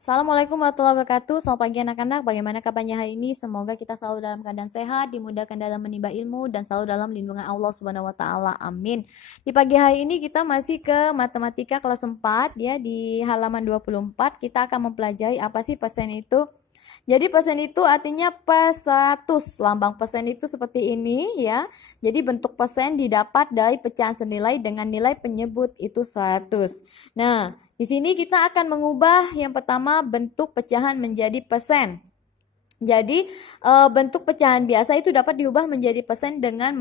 Assalamualaikum warahmatullahi wabarakatuh. Selamat pagi anak-anak. Bagaimana kabarnya hari ini? Semoga kita selalu dalam keadaan sehat, dimudahkan dalam menimba ilmu, dan selalu dalam lindungan Allah Subhanahu wa taala. Amin. Di pagi hari ini kita masih ke matematika kelas 4 ya, di halaman 24 kita akan mempelajari apa sih persen itu. Jadi persen itu artinya persatus. Lambang persen itu seperti ini ya. Jadi bentuk persen didapat dari pecahan senilai dengan nilai penyebut itu 100. Nah, di sini kita akan mengubah yang pertama bentuk pecahan menjadi persen. Jadi bentuk pecahan biasa itu dapat diubah menjadi persen dengan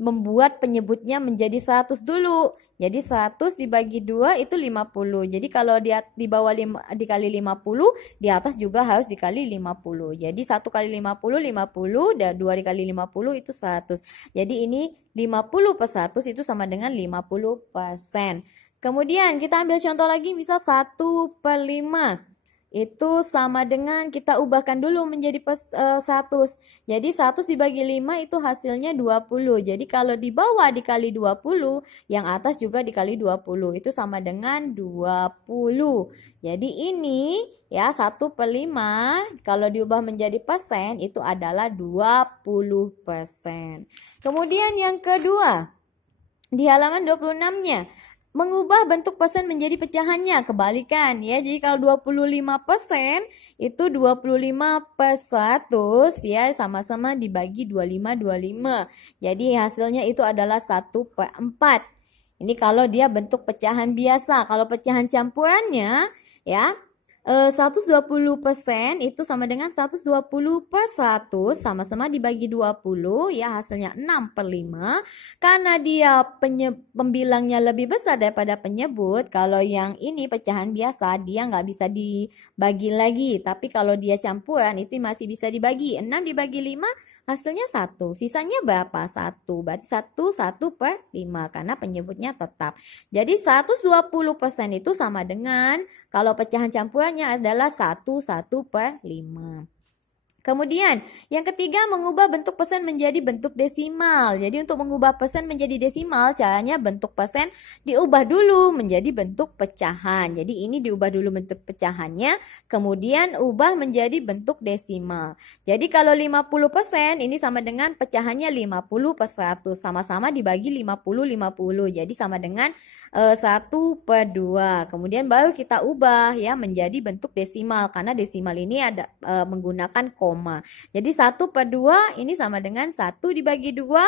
membuat penyebutnya menjadi 100 dulu. Jadi 100 dibagi 2 itu 50. Jadi kalau dia di bawah dikali 50, di atas juga harus dikali 50. Jadi 1 kali 50, 50, dan 2 dikali 50 itu 100. Jadi ini 50 per 100 itu sama dengan 50%. Kemudian kita ambil contoh lagi, misal 1 per 5. Itu sama dengan kita ubahkan dulu menjadi 100. Jadi 100 dibagi 5 itu hasilnya 20. Jadi kalau di bawah dikali 20, yang atas juga dikali 20. Itu sama dengan 20. Jadi ini ya 1 per 5 kalau diubah menjadi persen itu adalah 20%. Kemudian yang kedua, di halaman 26-nya. Mengubah bentuk persen menjadi pecahannya, kebalikan ya. Jadi kalau 25% itu 25 per 100 ya, sama-sama dibagi 25. Jadi hasilnya itu adalah 1 per 4. Ini kalau dia bentuk pecahan biasa. Kalau pecahan campurannya ya, 120% itu sama dengan 120 per 100, sama-sama dibagi 20 ya, hasilnya 6 per 5. Karena dia pembilangnya lebih besar daripada penyebut, kalau yang ini pecahan biasa dia nggak bisa dibagi lagi. Tapi kalau dia campuran itu masih bisa dibagi. 6 dibagi 5 hasilnya 1. Sisanya berapa? 1. Berarti 1 per 5 karena penyebutnya tetap. Jadi 120% itu sama dengan kalau pecahan campurannya adalah 1 per 5. Kemudian yang ketiga, mengubah bentuk persen menjadi bentuk desimal. Jadi untuk mengubah persen menjadi desimal, caranya bentuk persen diubah dulu menjadi bentuk pecahan. Jadi ini diubah dulu bentuk pecahannya, kemudian ubah menjadi bentuk desimal. Jadi kalau 50% ini sama dengan pecahannya 50 per 100, sama-sama dibagi 50. Jadi sama dengan 1 per 2. Kemudian baru kita ubah ya menjadi bentuk desimal, karena desimal ini ada menggunakan koma. Jadi 1 per 2 ini sama dengan 1 dibagi 2.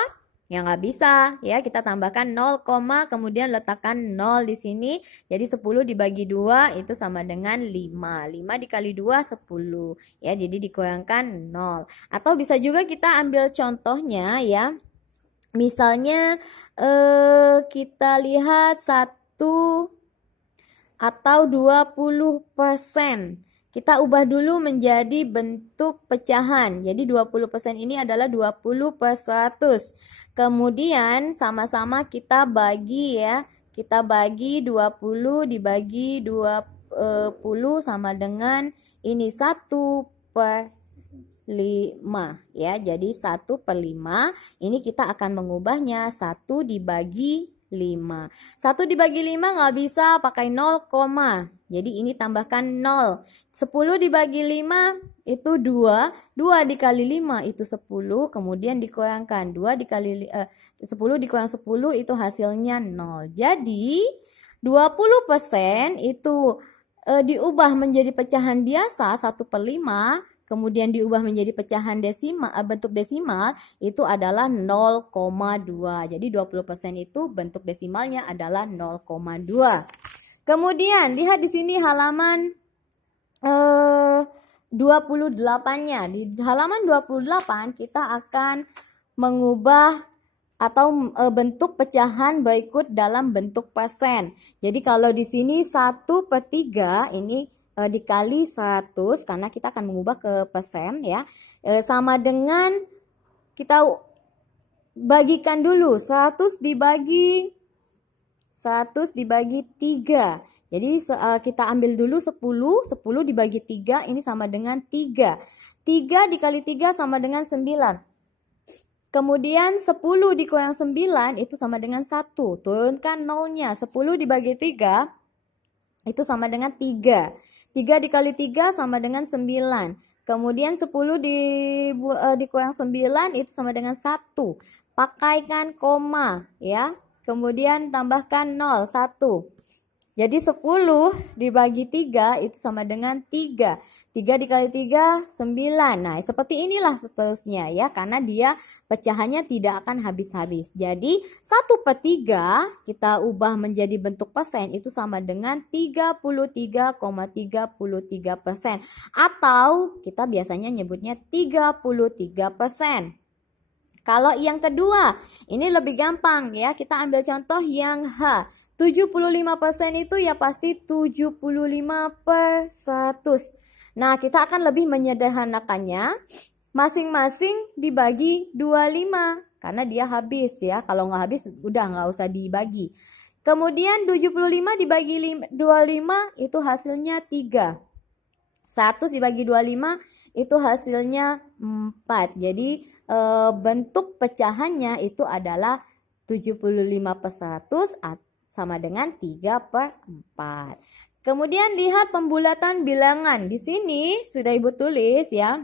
Ya nggak bisa ya, kita tambahkan 0, kemudian letakkan 0 di sini. Jadi 10 dibagi 2 itu sama dengan 5. 5 dikali 2 10 ya, jadi dikurangkan 0. Atau bisa juga kita ambil contohnya ya. Misalnya kita lihat 1 atau 20%. Kita ubah dulu menjadi bentuk pecahan. Jadi 20% ini adalah 20 per 100. Kemudian sama-sama kita bagi ya. Kita bagi 20 dibagi 20 sama dengan ini 1 per 5 ya. Jadi 1 per 5 ini kita akan mengubahnya 1 dibagi 5. 1 dibagi 5 nggak bisa pakai 0, jadi ini tambahkan 0. 10 dibagi 5 itu 2. 2 dikali 5 itu 10. Kemudian dikurangkan 2 dikali 10 dikurang 10 itu hasilnya 0. Jadi 20% itu diubah menjadi pecahan biasa 1 per 5. Kemudian diubah menjadi pecahan desimal, bentuk desimal itu adalah 0,2. Jadi 20% itu bentuk desimalnya adalah 0,2. Kemudian lihat di sini halaman 28-nya. Di halaman 28 kita akan mengubah atau bentuk pecahan berikut dalam bentuk persen. Jadi kalau di sini 1 per 3 ini dikali 100, karena kita akan mengubah ke persen ya, sama dengan kita bagikan dulu 100 dibagi 3. Jadi kita ambil dulu 10 dibagi 3 ini sama dengan 3. 3 dikali 3 sama dengan 9. Kemudian 10 dikurang 9 itu sama dengan 1. Turunkan nolnya. 10 dibagi 3 itu sama dengan 3. 3 dikali 3 sama dengan 9. Kemudian 10 dikurang 9 itu sama dengan 1. Pakaikan koma ya. Kemudian tambahkan 0, 1. Jadi 10 dibagi 3 itu sama dengan 3. 3 dikali 3, 9. Nah, seperti inilah seterusnya ya. Karena dia pecahannya tidak akan habis-habis. Jadi 1/3 kita ubah menjadi bentuk persen itu sama dengan 33,33%. Atau kita biasanya nyebutnya 33%. Kalau yang kedua, ini lebih gampang ya. Kita ambil contoh yang H. 75% itu ya pasti 75/100. Nah, kita akan lebih menyederhanakannya. Masing-masing dibagi 25. Karena dia habis ya. Kalau nggak habis, udah nggak usah dibagi. Kemudian 75 dibagi 25 itu hasilnya 3. 100 dibagi 25 itu hasilnya 4. Jadi bentuk pecahannya itu adalah 75/100 sama dengan 3/4. Kemudian lihat pembulatan bilangan. Di sini sudah Ibu tulis ya.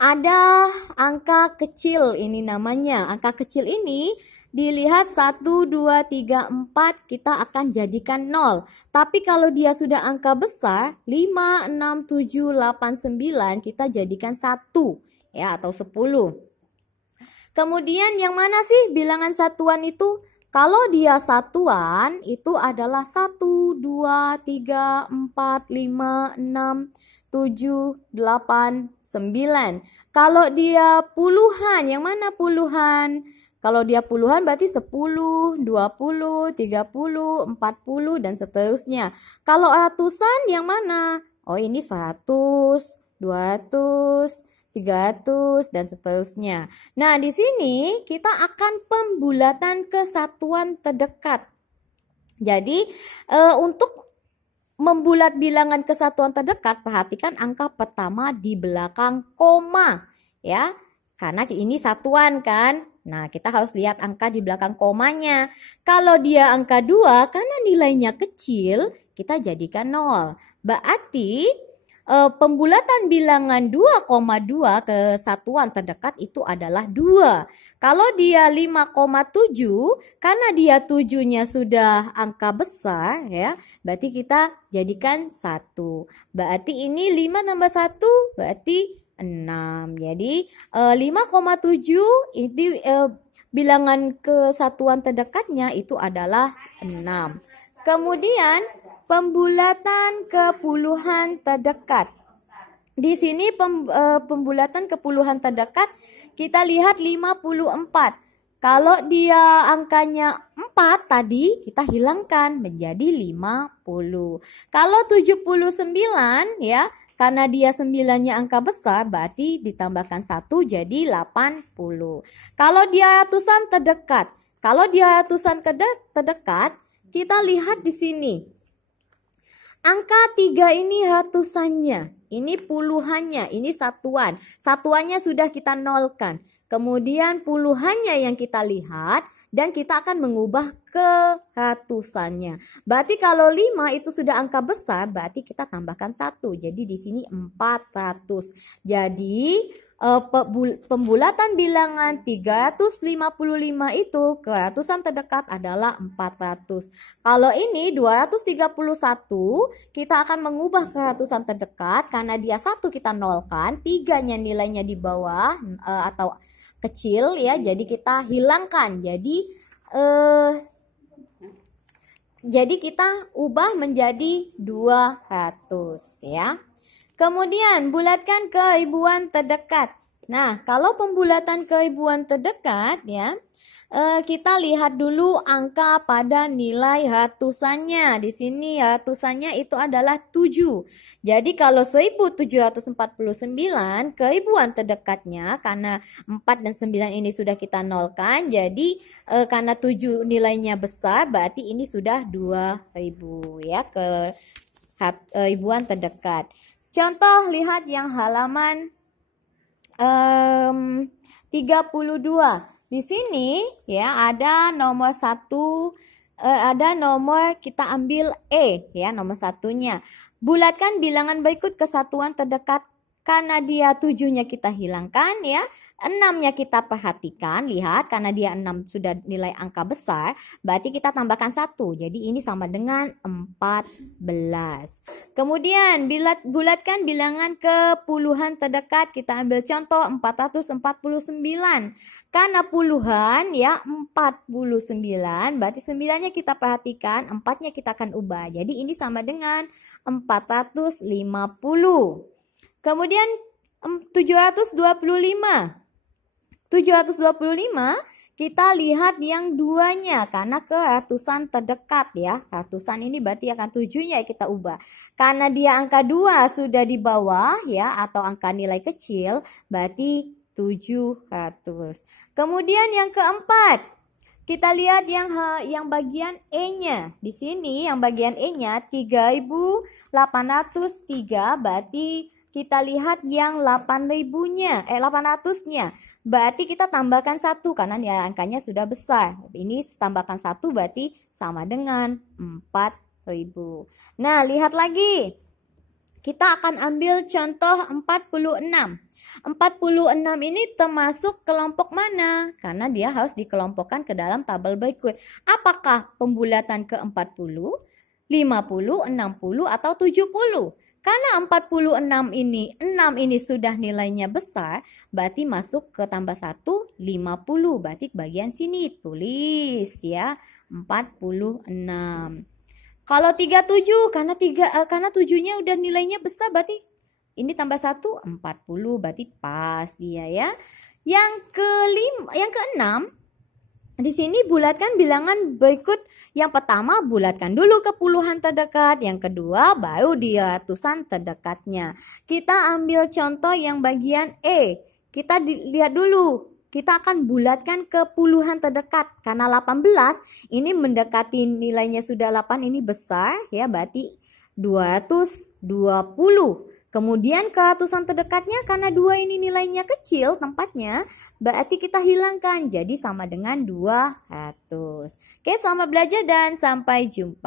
Ada angka kecil ini namanya. Angka kecil ini dilihat 1, 2, 3, 4 kita akan jadikan 0. Tapi kalau dia sudah angka besar 5, 6, 7, 8, 9 kita jadikan 1 ya atau 10. Kemudian yang mana sih bilangan satuan itu? Kalau dia satuan itu adalah 1, 2, 3, 4, 5, 6, 7, 8, 9. Kalau dia puluhan, yang mana puluhan? Kalau dia puluhan berarti 10, 20, 30, 40 dan seterusnya. Kalau ratusan yang mana? Oh, ini 100, 200, 300 dan seterusnya. Nah, di sini kita akan pembulatan ke satuan terdekat. Jadi, untuk membulat bilangan ke satuan terdekat, perhatikan angka pertama di belakang koma, ya. Karena ini satuan kan. Nah, kita harus lihat angka di belakang komanya. Kalau dia angka 2, karena nilainya kecil, kita jadikan 0. Berarti pembulatan bilangan 2,2 ke satuan terdekat itu adalah 2. Kalau dia 5,7, karena dia 7-nya sudah angka besar ya, berarti kita jadikan 1. Berarti ini 5 tambah 1 berarti 6. Jadi 5,7 ini bilangan ke satuan terdekatnya itu adalah 6. Kemudian pembulatan ke puluhan terdekat. Di sini pembulatan ke puluhan terdekat kita lihat 54. Kalau dia angkanya 4 tadi kita hilangkan menjadi 50. Kalau 79 ya, karena dia 9-nya angka besar berarti ditambahkan 1 jadi 80. Kalau dia ratusan terdekat. Kalau dia ratusan terdekat, kita lihat di sini. Angka 3 ini ratusannya, ini puluhannya, ini satuan. Satuannya sudah kita nolkan. Kemudian puluhannya yang kita lihat dan kita akan mengubah ke ratusannya. Berarti kalau 5 itu sudah angka besar, berarti kita tambahkan 1. Jadi di sini 400. Jadi pembulatan bilangan 355 itu ke ratusan terdekat adalah 400. Kalau ini 231 kita akan mengubah ke ratusan terdekat karena dia 1 kita nolkan, 3-nya nilainya di bawah atau kecil ya, jadi kita hilangkan. Jadi kita ubah menjadi 200 ya. Kemudian bulatkan ke ribuan terdekat. Nah, kalau pembulatan ke ribuan terdekat ya, kita lihat dulu angka pada nilai ratusannya. Di sini ratusannya itu adalah 7. Jadi kalau 1749 ke ribuan terdekatnya karena 4 dan 9 ini sudah kita nolkan. Jadi karena 7 nilainya besar berarti ini sudah 2000 ya ke ribuan terdekat. Contoh lihat yang halaman 32. Di sini ya ada nomor 1, ada nomor kita ambil E ya, nomor satunya. Bulatkan bilangan berikut ke satuan terdekat. Karena dia 7-nya kita hilangkan ya. 6-nya kita perhatikan, lihat karena dia 6 sudah nilai angka besar, berarti kita tambahkan 1. Jadi ini sama dengan 14. Kemudian bulatkan bilangan ke puluhan terdekat, kita ambil contoh 449. Karena puluhan ya 49, berarti 9-nya kita perhatikan, 4-nya kita akan ubah. Jadi ini sama dengan 450. Kemudian 725. 725 kita lihat yang duanya karena ke ratusan terdekat ya. Ratusan ini berarti akan 7-nya kita ubah. Karena dia angka 2 sudah di bawah ya atau angka nilai kecil, berarti 700. Kemudian yang keempat, kita lihat yang bagian E-nya. Di sini yang bagian E-nya 3803, berarti kita lihat yang 8.000-nya, 800-nya. Berarti kita tambahkan 1 karena nilai angkanya sudah besar. Ini tambahkan 1 berarti sama dengan 4.000. Nah, lihat lagi. Kita akan ambil contoh 46. 46 ini termasuk kelompok mana? Karena dia harus dikelompokkan ke dalam tabel berikut. Apakah pembulatan ke 40, 50, 60, atau 70? Karena 46 ini, 6 ini sudah nilainya besar, berarti masuk ke tambah 1, 50. Berarti bagian sini tulis ya, 46. Kalau 37, karena 7-nya udah nilainya besar, berarti ini tambah 1, 40. Berarti pas dia ya. Yang keenam, di sini bulatkan bilangan berikut. Yang pertama bulatkan dulu ke puluhan terdekat. Yang kedua baru di ratusan terdekatnya. Kita ambil contoh yang bagian E. Kita lihat dulu. Kita akan bulatkan ke puluhan terdekat. Karena 18 ini mendekati nilainya sudah 8 ini besar ya. Berarti 220. Kemudian ke ratusan terdekatnya karena 2 ini nilainya kecil tempatnya, berarti kita hilangkan jadi sama dengan 200. Oke, selamat belajar dan sampai jumpa.